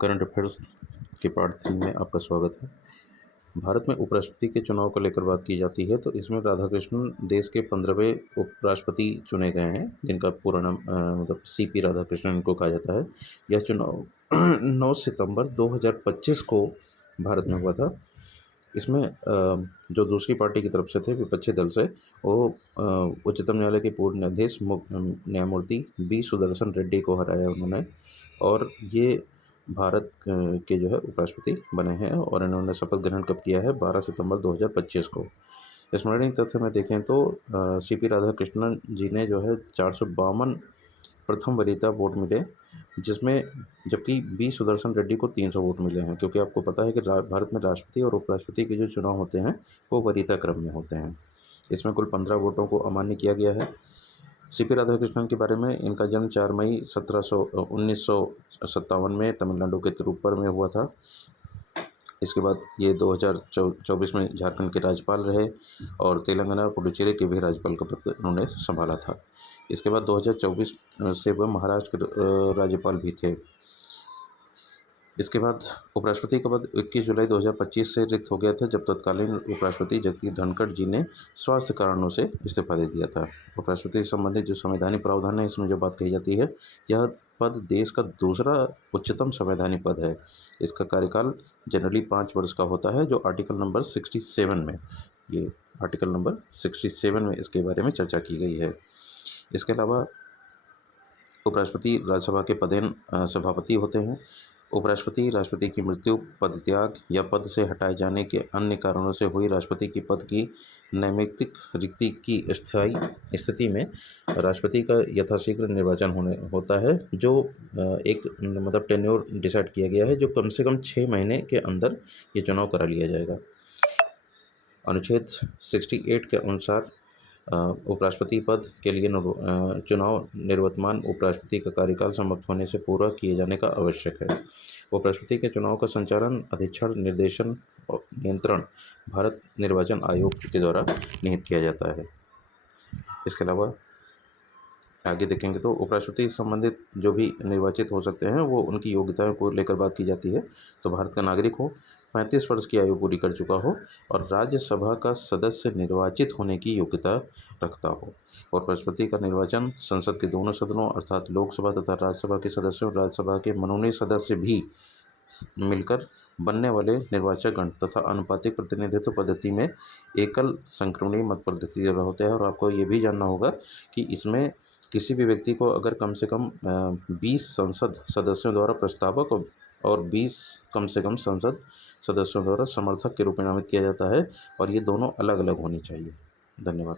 Current affairs के part 3 में आपका स्वागत है। भारत में उपराष्ट्रपति के चुनाव को लेकर बात की जाती है तो इसमें राधाकृष्णन देश के 15वें उपराष्ट्रपति चुने गए हैं, जिनका पूरा नाम मतलब सीपी राधाकृष्णन इनको कहा जाता है। यह चुनाव 9 सितंबर 2025 को भारत में हुआ था। इसमें जो दूसरी पार्टी की तरफ से थे, विपक्षी दल से, वो उच्चतम न्यायालय के पूर्व न्यायाधीश न्यायमूर्ति बी सुदर्शन रेड्डी को हराया उन्होंने, और ये भारत के जो है उपराष्ट्रपति बने हैं। और इन्होंने शपथ ग्रहण कब किया है? 12 सितंबर 2025 को। स्मरणीय तथ्य में देखें तो सीपी राधाकृष्णन जी ने जो है 452 प्रथम वरीयता वोट मिले, जिसमें जबकि बी सुदर्शन रेड्डी को 300 वोट मिले हैं, क्योंकि आपको पता है कि भारत में राष्ट्रपति और उपराष्ट्रपति के जो चुनाव होते हैं वो वरीयता क्रम में होते हैं। इसमें कुल 15 वोटों को अमान्य किया गया है। सीपी राधाकृष्णन के बारे में, इनका जन्म 4 मई 1957 में तमिलनाडु के तिरुप्पुर में हुआ था। इसके बाद ये 2024 में झारखंड के राज्यपाल रहे और तेलंगाना और पुडुचेरी के भी राज्यपाल का पद उन्होंने संभाला था। इसके बाद 2024 से वह महाराष्ट्र के राज्यपाल भी थे। इसके बाद उपराष्ट्रपति का पद 21 जुलाई 2025 से रिक्त हो गया था, जब तत्कालीन उपराष्ट्रपति जगदीप धनखड़ जी ने स्वास्थ्य कारणों से इस्तीफा दे दिया था। उपराष्ट्रपति से संबंधित जो संवैधानिक प्रावधान है, इसमें जो बात कही जाती है, यह पद देश का दूसरा उच्चतम संवैधानिक पद है। इसका कार्यकाल जनरली 5 वर्ष का होता है, जो आर्टिकल नंबर 67 में, ये आर्टिकल नंबर 67 में इसके बारे में चर्चा की गई है। इसके अलावा उपराष्ट्रपति राज्यसभा के पदेन सभापति होते हैं। उपराष्ट्रपति राष्ट्रपति की मृत्यु, पदत्याग या पद से हटाए जाने के अन्य कारणों से हुई राष्ट्रपति की पद की नैमित्तिक रिक्ति की स्थायी स्थिति में राष्ट्रपति का यथाशीघ्र निर्वाचन होता है, जो एक मतलब टेन्योर डिसाइड किया गया है, जो कम से कम 6 महीने के अंदर ये चुनाव करा लिया जाएगा। अनुच्छेद 68 के अनुसार उपराष्ट्रपति पद के लिए चुनाव निवर्तमान उपराष्ट्रपति का कार्यकाल समाप्त होने से पूर्व किए जाने का आवश्यक है। उपराष्ट्रपति के चुनाव का संचालन, अधीक्षण, निर्देशन और नियंत्रण भारत निर्वाचन आयोग के द्वारा निहित किया जाता है। इसके अलावा आगे देखेंगे तो उपराष्ट्रपति से संबंधित जो भी निर्वाचित हो सकते हैं, वो उनकी योग्यताओं को लेकर बात की जाती है। तो भारत का नागरिक हो, 35 वर्ष की आयु पूरी कर चुका हो और राज्यसभा का सदस्य निर्वाचित होने की योग्यता रखता हो। और उपराष्ट्रपति का निर्वाचन संसद के दोनों सदनों अर्थात लोकसभा तथा राज्यसभा के सदस्यों, राज्यसभा के मनोनीत सदस्य भी मिलकर बनने वाले निर्वाचक गण तथा अनुपातिक प्रतिनिधित्व पद्धति में एकल संक्रमणीय मत पद्धति द्वारा होता है। और आपको ये भी जानना होगा कि इसमें किसी भी व्यक्ति को अगर कम से कम 20 संसद सदस्यों द्वारा प्रस्तावक और 20 कम से कम संसद सदस्यों द्वारा समर्थक के रूप में नामित किया जाता है, और ये दोनों अलग अलग होनी चाहिए। धन्यवाद।